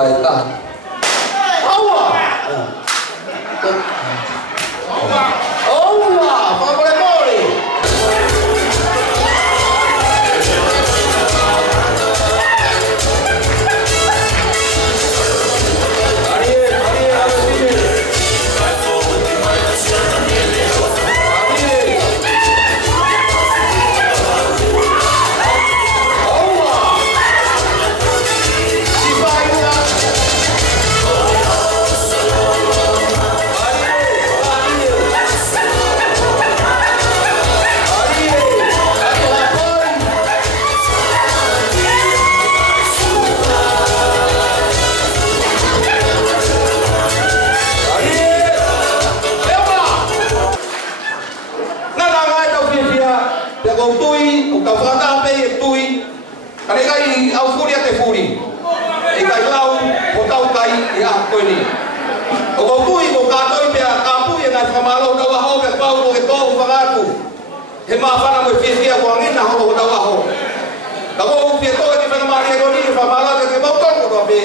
vai ta. Aua. Aua, vamos mole. Kau tui, kau kata apa yang tui, kalau kau au furi atau furi, kau lau, kau tahu kai, ya kau ini. Kau tui, kau kata apa kapu yang nak kemalau kau ahau, kau tahu kau tahu pengatu. Hema apa nama fia kau angin, nah kau tahu ahau. Kau fia tahu di mana mari kau ni, pemalau kau mau tahu kau apa.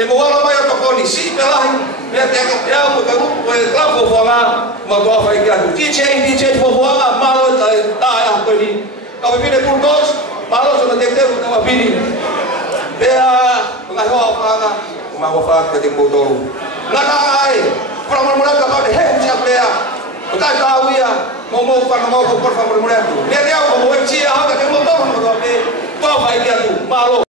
Demo orang bayar kau ni, si kalah, biar tiap tiap kau kau buang, mau apa lagi? DJ buang, malu dah kau ni. Kau pilih kurdos, malu sudah dekter kau pilih. Dia mengajar apa? Mengajar keting botol. Nakai, orang muda kau ada heh siapa dia? Kita tahu ya, mau performa tu. Dia mau cia, kau keting botol kau pilih. Kau baik dia tu, malu.